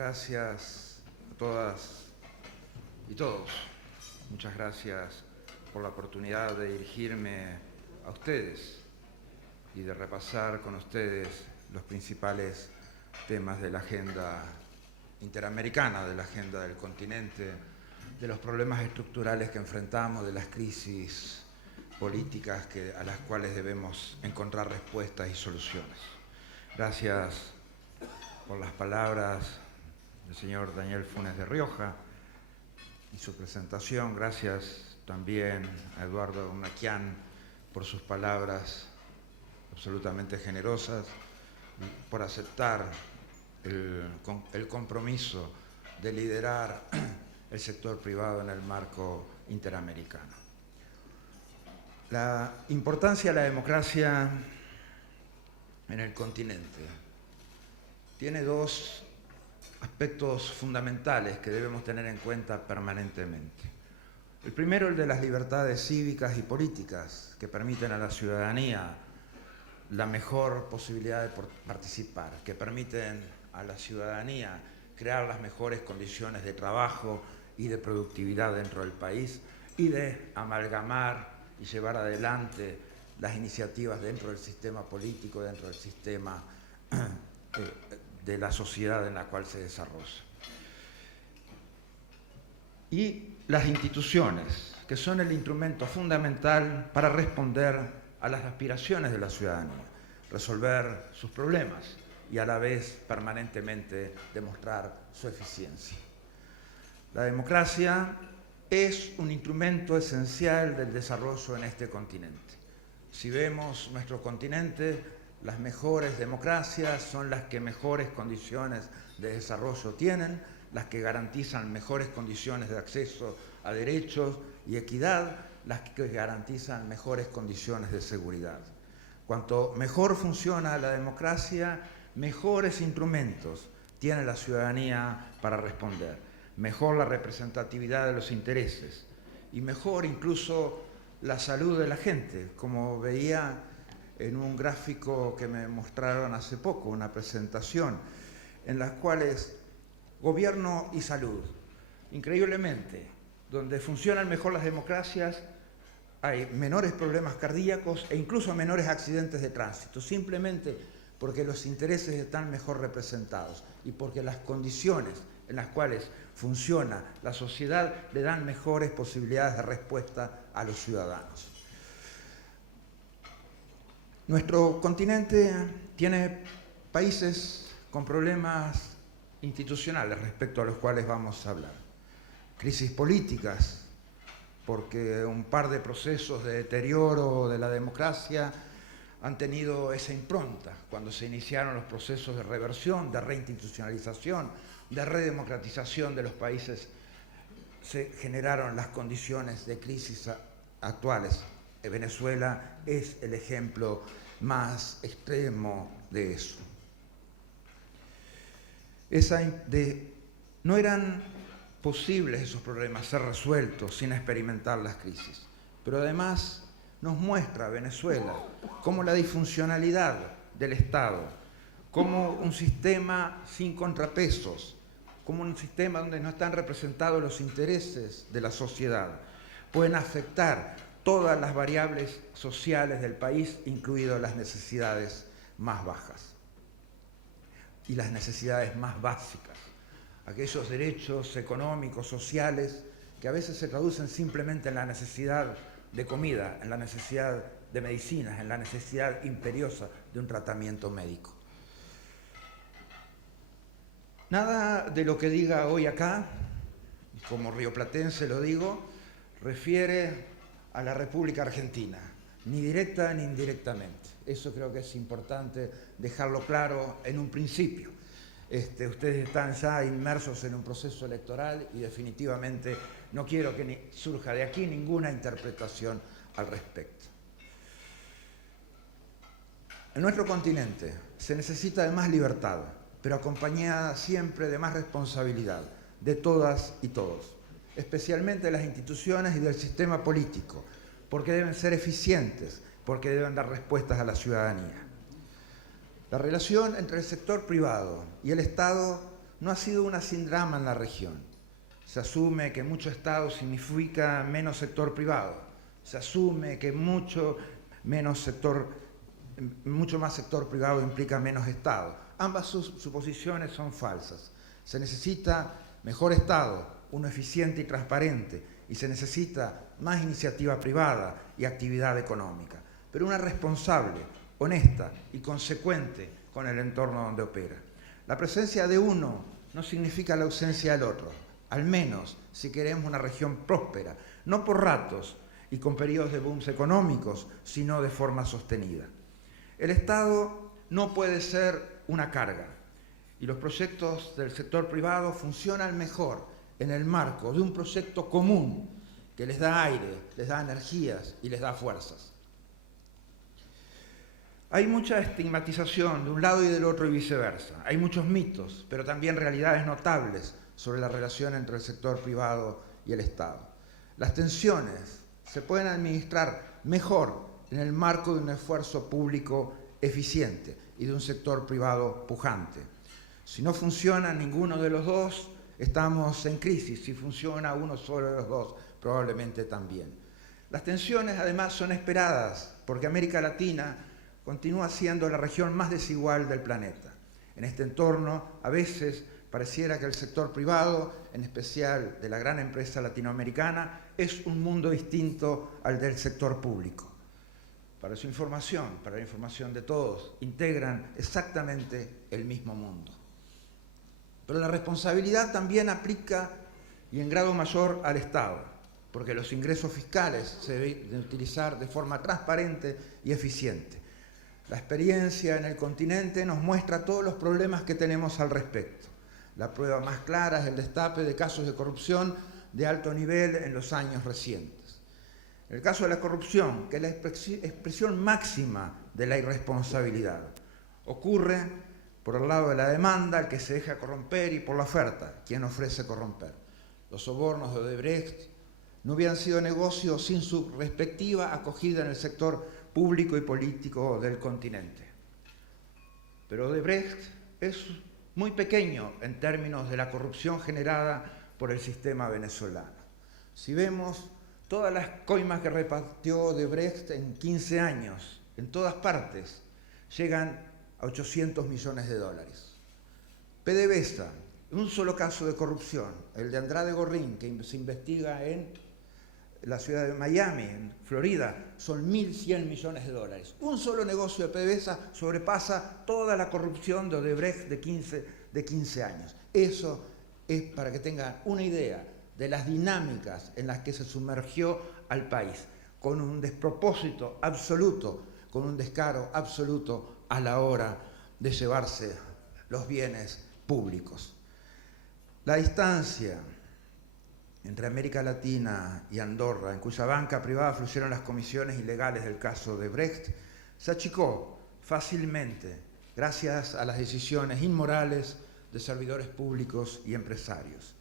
gracias a todas y todos. Muchas gracias por la oportunidad de dirigirme a ustedes y de repasar con ustedes los principales temas de la agenda interamericana, de la agenda del continente, de los problemas estructurales que enfrentamos, de las crisis políticas a las cuales debemos encontrar respuestas y soluciones. Gracias por las palabras del señor Daniel Funes de Rioja y su presentación. Gracias también a Eduardo Maquián por sus palabras absolutamente generosas y por aceptar el compromiso de liderar el sector privado en el marco interamericano. La importancia de la democracia en el continente tiene dos aspectos fundamentales que debemos tener en cuenta permanentemente. El primero, el de las libertades cívicas y políticas que permiten a la ciudadanía la mejor posibilidad de participar, que permiten a la ciudadanía crear las mejores condiciones de trabajo y de productividad dentro del país y de amalgamar y llevar adelante las iniciativas dentro del sistema político, dentro del sistema de la sociedad en la cual se desarrolla. Y las instituciones, que son el instrumento fundamental para responder a las aspiraciones de la ciudadanía, resolver sus problemas y a la vez permanentemente demostrar su eficiencia. La democracia es un instrumento esencial del desarrollo en este continente. Si vemos nuestro continente, las mejores democracias son las que mejores condiciones de desarrollo tienen, las que garantizan mejores condiciones de acceso a derechos y equidad, las que garantizan mejores condiciones de seguridad. Cuanto mejor funciona la democracia, mejores instrumentos tiene la ciudadanía para responder, mejor la representatividad de los intereses y mejor incluso la salud de la gente, como veía en un gráfico que me mostraron hace poco, una presentación, en las cuales gobierno y salud, increíblemente, donde funcionan mejor las democracias, hay menores problemas cardíacos e incluso menores accidentes de tránsito, simplemente porque los intereses están mejor representados y porque las condiciones en las cuales funciona la sociedad le dan mejores posibilidades de respuesta a los ciudadanos. Nuestro continente tiene países con problemas institucionales respecto a los cuales vamos a hablar. Crisis políticas, porque un par de procesos de deterioro de la democracia han tenido esa impronta cuando se iniciaron los procesos de reversión, de reinstitucionalización, de redemocratización de los países. Se generaron las condiciones de crisis actuales. Venezuela es el ejemplo más extremo de eso. No eran posibles esos problemas ser resueltos sin experimentar las crisis, pero además nos muestra Venezuela cómo la disfuncionalidad del Estado, como un sistema sin contrapesos, como un sistema donde no están representados los intereses de la sociedad, pueden afectar todas las variables sociales del país, incluidas las necesidades más bajas y las necesidades más básicas, aquellos derechos económicos, sociales, que a veces se traducen simplemente en la necesidad de comida, en la necesidad de medicinas, en la necesidad imperiosa de un tratamiento médico. Nada de lo que diga hoy acá, como rioplatense lo digo, refiere a la República Argentina, ni directa ni indirectamente. Eso creo que es importante dejarlo claro en un principio. Ustedes están ya inmersos en un proceso electoral y definitivamente no quiero que surja de aquí ninguna interpretación al respecto. En nuestro continente se necesita de más libertad, pero acompañada siempre de más responsabilidad de todas y todos, especialmente de las instituciones y del sistema político, porque deben ser eficientes, porque deben dar respuestas a la ciudadanía. La relación entre el sector privado y el Estado no ha sido una sin drama en la región. Se asume que mucho Estado significa menos sector privado. Se asume que mucho más sector privado implica menos Estado. Ambas suposiciones son falsas. Se necesita mejor Estado, uno eficiente y transparente, y se necesita más iniciativa privada y actividad económica, pero una responsable, honesta y consecuente con el entorno donde opera. La presencia de uno no significa la ausencia del otro, al menos si queremos una región próspera, no por ratos y con periodos de booms económicos, sino de forma sostenida. El Estado no puede ser una carga, y los proyectos del sector privado funcionan mejor en el marco de un proyecto común que les da aire, les da energías y les da fuerzas. Hay mucha estigmatización de un lado y del otro y viceversa. Hay muchos mitos, pero también realidades notables sobre la relación entre el sector privado y el Estado. Las tensiones se pueden administrar mejor en el marco de un esfuerzo público eficiente y de un sector privado pujante. Si no funciona ninguno de los dos, estamos en crisis. Si funciona uno solo de los dos, probablemente también. Las tensiones, además, son esperadas, porque América Latina continúa siendo la región más desigual del planeta. En este entorno, a veces, pareciera que el sector privado, en especial de la gran empresa latinoamericana, es un mundo distinto al del sector público. Para su información, para la información de todos, integran exactamente el mismo mundo. Pero la responsabilidad también aplica, y en grado mayor, al Estado, porque los ingresos fiscales se deben utilizar de forma transparente y eficiente. La experiencia en el continente nos muestra todos los problemas que tenemos al respecto. La prueba más clara es el destape de casos de corrupción de alto nivel en los años recientes. En el caso de la corrupción, que es la expresión máxima de la irresponsabilidad, ocurre por el lado de la demanda, el que se deja corromper, y por la oferta, quien ofrece corromper. Los sobornos de Odebrecht no hubieran sido negocios sin su respectiva acogida en el sector público y político del continente. Pero Odebrecht es muy pequeño en términos de la corrupción generada por el sistema venezolano. Si vemos todas las coimas que repartió Odebrecht en 15 años, en todas partes, llegan a 800 millones de dólares. PDVSA, un solo caso de corrupción, el de Andrade Gorrín, que se investiga en la ciudad de Miami, en Florida, son 1.100 millones de dólares. Un solo negocio de PDVSA sobrepasa toda la corrupción de Odebrecht de 15 años. Eso es para que tengan una idea de las dinámicas en las que se sumergió al país, con un despropósito absoluto, con un descaro absoluto a la hora de llevarse los bienes públicos. La distancia entre América Latina y Andorra, en cuya banca privada fluyeron las comisiones ilegales del caso de Brecht, se achicó fácilmente gracias a las decisiones inmorales de servidores públicos y empresarios.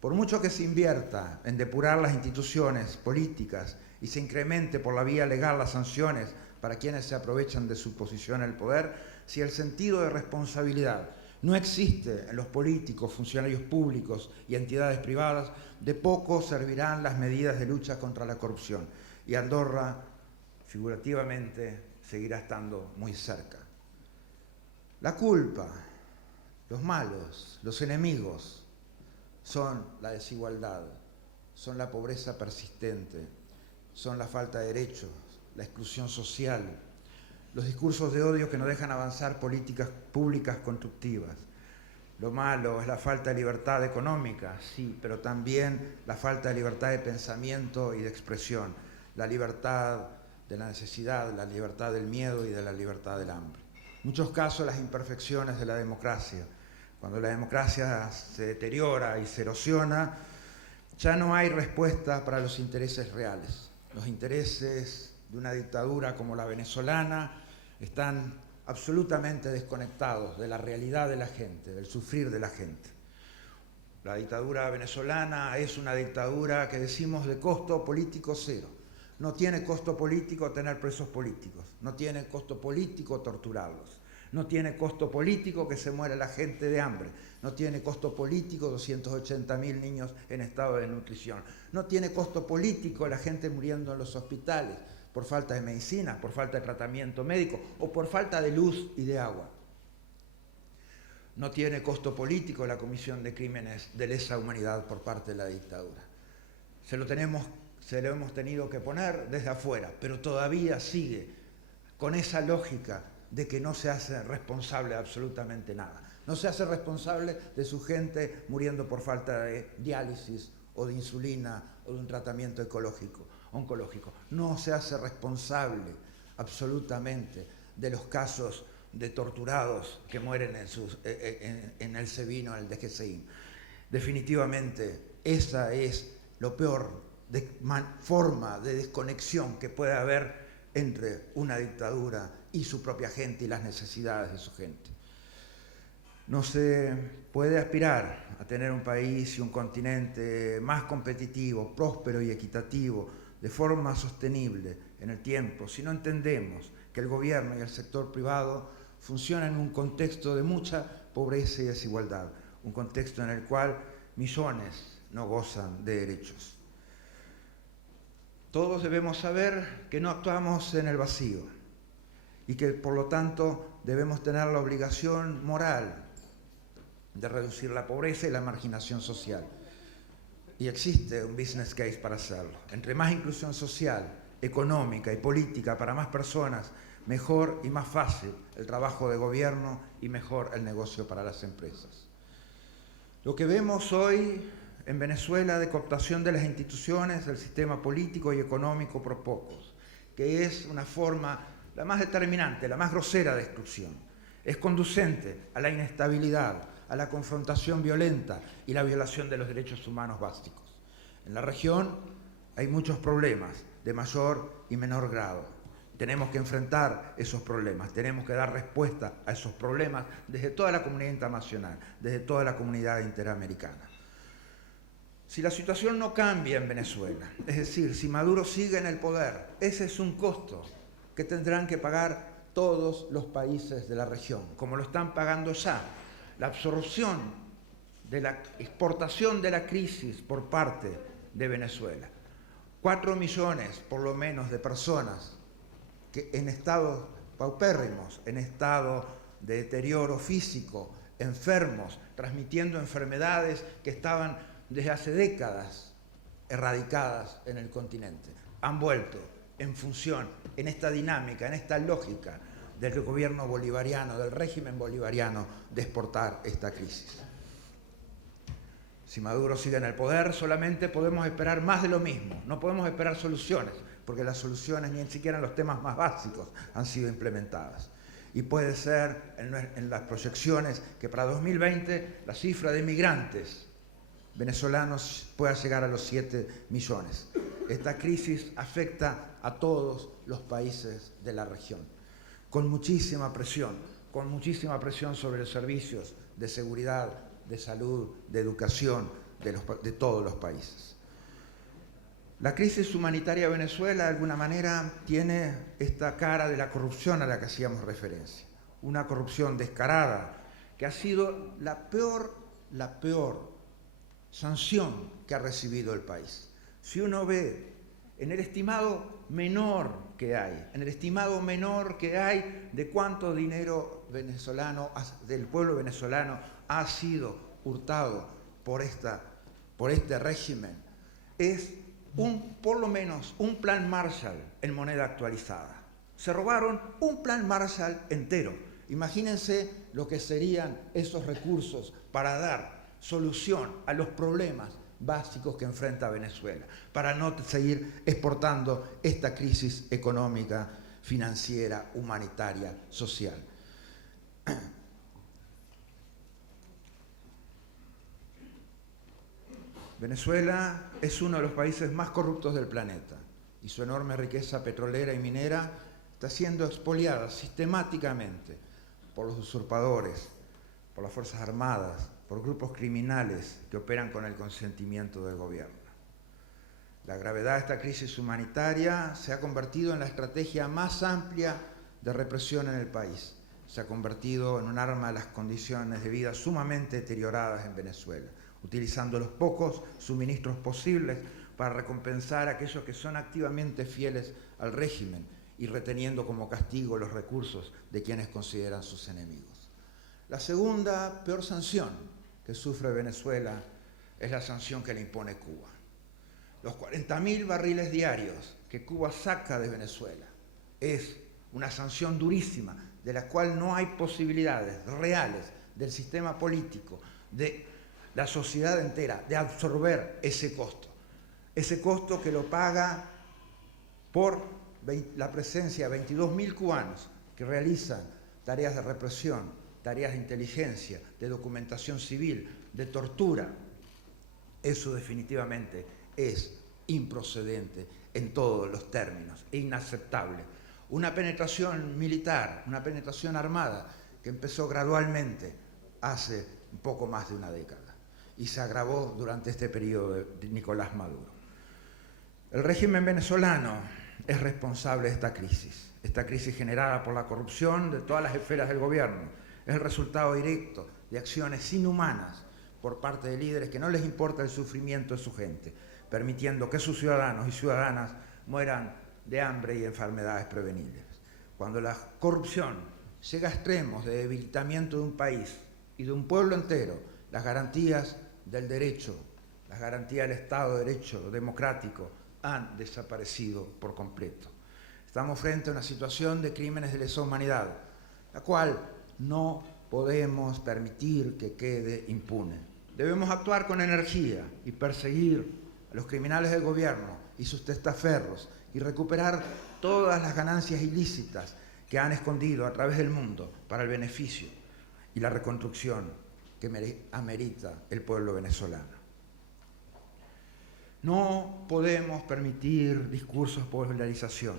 Por mucho que se invierta en depurar las instituciones políticas y se incremente por la vía legal las sanciones para quienes se aprovechan de su posición en el poder, si el sentido de responsabilidad no existe en los políticos, funcionarios públicos y entidades privadas, de poco servirán las medidas de lucha contra la corrupción. Y Andorra, figurativamente, seguirá estando muy cerca. La culpa, los malos, los enemigos, son la desigualdad, son la pobreza persistente, son la falta de derechos, la exclusión social, los discursos de odio que no dejan avanzar políticas públicas constructivas. Lo malo es la falta de libertad económica, sí, pero también la falta de libertad de pensamiento y de expresión, la libertad de la necesidad, la libertad del miedo y de la libertad del hambre. En muchos casos, las imperfecciones de la democracia. Cuando la democracia se deteriora y se erosiona, ya no hay respuesta para los intereses reales. Los intereses de una dictadura como la venezolana están absolutamente desconectados de la realidad de la gente, del sufrir de la gente. La dictadura venezolana es una dictadura que decimos de costo político cero. No tiene costo político tener presos políticos, no tiene costo político torturarlos. No tiene costo político que se muera la gente de hambre. No tiene costo político 280.000 niños en estado de nutrición. No tiene costo político la gente muriendo en los hospitales por falta de medicina, por falta de tratamiento médico o por falta de luz y de agua. No tiene costo político la comisión de crímenes de lesa humanidad por parte de la dictadura. Se lo hemos tenido que poner desde afuera, pero todavía sigue con esa lógica de que no se hace responsable de absolutamente nada. No se hace responsable de su gente muriendo por falta de diálisis o de insulina o de un tratamiento oncológico. No se hace responsable absolutamente de los casos de torturados que mueren en el SEBIN o en el DGCIM. Definitivamente, esa es lo peor forma de desconexión que puede haber entre una dictadura y su propia gente y las necesidades de su gente. No se puede aspirar a tener un país y un continente más competitivo, próspero y equitativo, de forma sostenible en el tiempo, si no entendemos que el gobierno y el sector privado funcionan en un contexto de mucha pobreza y desigualdad, un contexto en el cual millones no gozan de derechos. Todos debemos saber que no actuamos en el vacío y que, por lo tanto, debemos tener la obligación moral de reducir la pobreza y la marginación social. Y existe un business case para hacerlo. Entre más inclusión social, económica y política para más personas, mejor y más fácil el trabajo de gobierno y mejor el negocio para las empresas. Lo que vemos hoy en Venezuela de cooptación de las instituciones, del sistema político y económico por pocos, que es una forma la más determinante, la más grosera de exclusión, es conducente a la inestabilidad, a la confrontación violenta y la violación de los derechos humanos básicos. En la región hay muchos problemas de mayor y menor grado. Tenemos que enfrentar esos problemas, tenemos que dar respuesta a esos problemas desde toda la comunidad internacional, desde toda la comunidad interamericana. Si la situación no cambia en Venezuela, es decir, si Maduro sigue en el poder, ese es un costo que tendrán que pagar todos los países de la región, como lo están pagando ya. La absorción de la exportación de la crisis por parte de Venezuela. 4 millones, por lo menos, de personas que en estados paupérrimos, en estado de deterioro físico, enfermos, transmitiendo enfermedades que estaban desde hace décadas erradicadas en el continente. Han vuelto en función, en esta dinámica, en esta lógica del gobierno bolivariano, del régimen bolivariano, de exportar esta crisis. Si Maduro sigue en el poder, solamente podemos esperar más de lo mismo. No podemos esperar soluciones, porque las soluciones ni siquiera en los temas más básicos han sido implementadas. Y puede ser en las proyecciones que para 2020 la cifra de migrantes venezolanos pueda llegar a los 7 millones. Esta crisis afecta a todos los países de la región, con muchísima presión sobre los servicios de seguridad, de salud, de educación de todos los países. La crisis humanitaria de Venezuela, de alguna manera, tiene esta cara de la corrupción a la que hacíamos referencia. Una corrupción descarada, que ha sido la peor sanción que ha recibido el país. Si uno ve en el estimado menor que hay de cuánto dinero venezolano, del pueblo venezolano, ha sido hurtado por este régimen, es por lo menos un plan Marshall en moneda actualizada. Se robaron un plan Marshall entero. Imagínense lo que serían esos recursos para dar solución a los problemas básicos que enfrenta Venezuela, para no seguir exportando esta crisis económica, financiera, humanitaria, social. Venezuela es uno de los países más corruptos del planeta y su enorme riqueza petrolera y minera está siendo expoliada sistemáticamente por los usurpadores, por las Fuerzas Armadas, por grupos criminales que operan con el consentimiento del gobierno. La gravedad de esta crisis humanitaria se ha convertido en la estrategia más amplia de represión en el país, se ha convertido en un arma de las condiciones de vida sumamente deterioradas en Venezuela, utilizando los pocos suministros posibles para recompensar a aquellos que son activamente fieles al régimen y reteniendo como castigo los recursos de quienes consideran sus enemigos. La segunda peor sanción que sufre Venezuela es la sanción que le impone Cuba. Los 40.000 barriles diarios que Cuba saca de Venezuela es una sanción durísima, de la cual no hay posibilidades reales del sistema político, de la sociedad entera, de absorber ese costo que lo paga por la presencia de 22.000 cubanos que realizan tareas de represión, tareas de inteligencia, de documentación civil, de tortura. Eso definitivamente es improcedente en todos los términos e inaceptable. Una penetración militar, una penetración armada que empezó gradualmente hace un poco más de una década y se agravó durante este periodo de Nicolás Maduro. El régimen venezolano es responsable de esta crisis generada por la corrupción de todas las esferas del gobierno. Es el resultado directo de acciones inhumanas por parte de líderes que no les importa el sufrimiento de su gente, permitiendo que sus ciudadanos y ciudadanas mueran de hambre y enfermedades prevenibles. Cuando la corrupción llega a extremos de debilitamiento de un país y de un pueblo entero, las garantías del derecho, las garantías del Estado de Derecho democrático han desaparecido por completo. Estamos frente a una situación de crímenes de lesa humanidad, la cual no podemos permitir que quede impune. Debemos actuar con energía y perseguir a los criminales del gobierno y sus testaferros y recuperar todas las ganancias ilícitas que han escondido a través del mundo para el beneficio y la reconstrucción que amerita el pueblo venezolano. No podemos permitir discursos de polarización,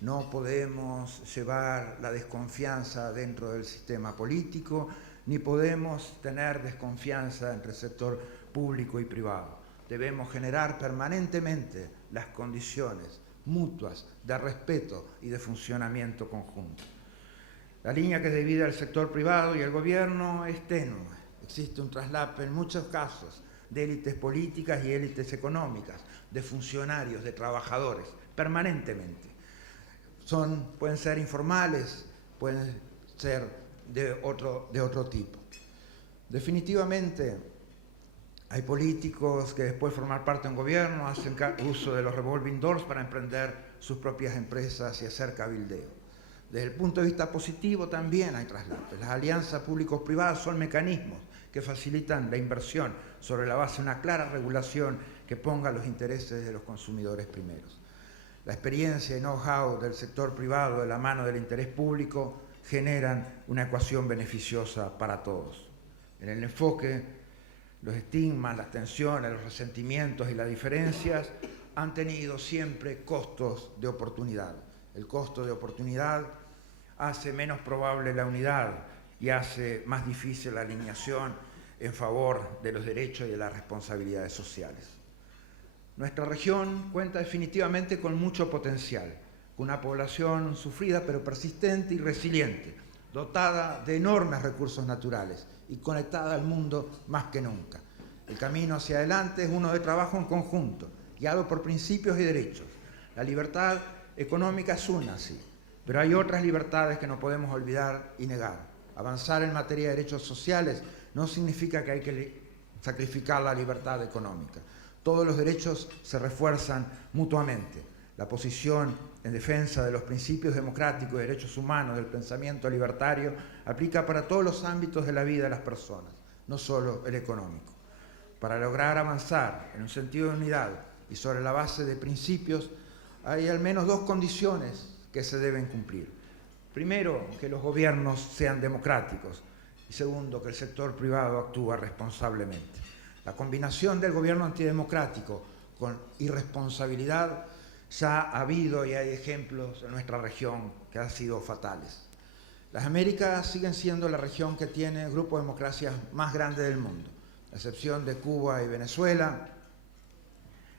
no podemos llevar la desconfianza dentro del sistema político, ni podemos tener desconfianza entre el sector público y privado. Debemos generar permanentemente las condiciones mutuas de respeto y de funcionamiento conjunto. La línea que divide al sector privado y el gobierno es tenue. Existe un traslape en muchos casos de élites políticas y élites económicas, de funcionarios, de trabajadores, permanentemente. Pueden ser informales, pueden ser de otro tipo. Definitivamente hay políticos que después de formar parte de un gobierno hacen uso de los revolving doors para emprender sus propias empresas y hacer cabildeo. Desde el punto de vista positivo también hay traslapes. Las alianzas públicos-privadas son mecanismos que facilitan la inversión sobre la base de una clara regulación que ponga los intereses de los consumidores primeros. La experiencia y know-how del sector privado de la mano del interés público generan una ecuación beneficiosa para todos. En el enfoque, los estigmas, las tensiones, los resentimientos y las diferencias han tenido siempre costos de oportunidad. El costo de oportunidad hace menos probable la unidad y hace más difícil la alineación en favor de los derechos y de las responsabilidades sociales. Nuestra región cuenta definitivamente con mucho potencial, con una población sufrida pero persistente y resiliente, dotada de enormes recursos naturales y conectada al mundo más que nunca. El camino hacia adelante es uno de trabajo en conjunto, guiado por principios y derechos. La libertad económica es una, sí, pero hay otras libertades que no podemos olvidar y negar. Avanzar en materia de derechos sociales no significa que hay que sacrificar la libertad económica. Todos los derechos se refuerzan mutuamente. La posición en defensa de los principios democráticos y derechos humanos, del pensamiento libertario, aplica para todos los ámbitos de la vida de las personas, no solo el económico. Para lograr avanzar en un sentido de unidad y sobre la base de principios, hay al menos dos condiciones que se deben cumplir. Primero, que los gobiernos sean democráticos y segundo, que el sector privado actúe responsablemente. La combinación del gobierno antidemocrático con irresponsabilidad ya ha habido y hay ejemplos en nuestra región que han sido fatales. Las Américas siguen siendo la región que tiene el grupo de democracias más grande del mundo, a excepción de Cuba y Venezuela,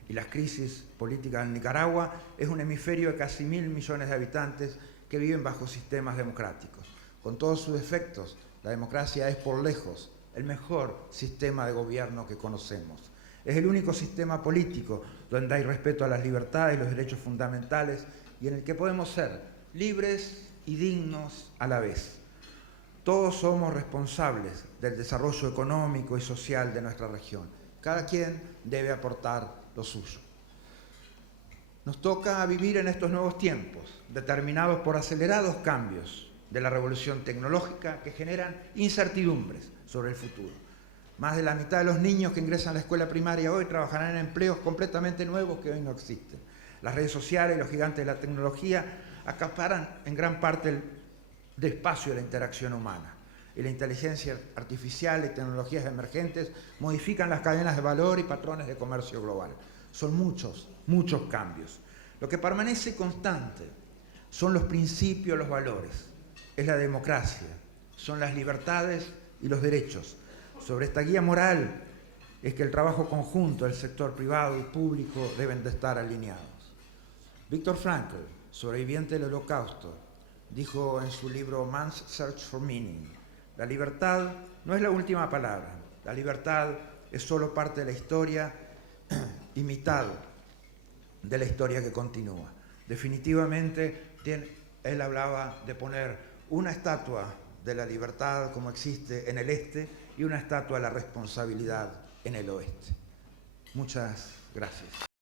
y las crisis políticas en Nicaragua. Es un hemisferio de casi 1.000 millones de habitantes que viven bajo sistemas democráticos. Con todos sus defectos, la democracia es por lejos el mejor sistema de gobierno que conocemos. Es el único sistema político donde hay respeto a las libertades y los derechos fundamentales y en el que podemos ser libres y dignos a la vez. Todos somos responsables del desarrollo económico y social de nuestra región. Cada quien debe aportar lo suyo. Nos toca vivir en estos nuevos tiempos, determinados por acelerados cambios de la revolución tecnológica que generan incertidumbres sobre el futuro. Más de la mitad de los niños que ingresan a la escuela primaria hoy trabajarán en empleos completamente nuevos que hoy no existen. Las redes sociales y los gigantes de la tecnología acaparan en gran parte el espacio de la interacción humana. Y la inteligencia artificial y tecnologías emergentes modifican las cadenas de valor y patrones de comercio global. Son muchos cambios. Lo que permanece constante son los principios, los valores. Es la democracia, son las libertades y los derechos. Sobre esta guía moral es que el trabajo conjunto del sector privado y público deben de estar alineados. Viktor Frankl, sobreviviente del Holocausto, dijo en su libro Man's Search for Meaning: la libertad no es la última palabra, la libertad es solo parte de la historia y mitad de la historia que continúa. Definitivamente, él hablaba de poner una estatua de la libertad como existe en el este y una estatua de la responsabilidad en el oeste. Muchas gracias.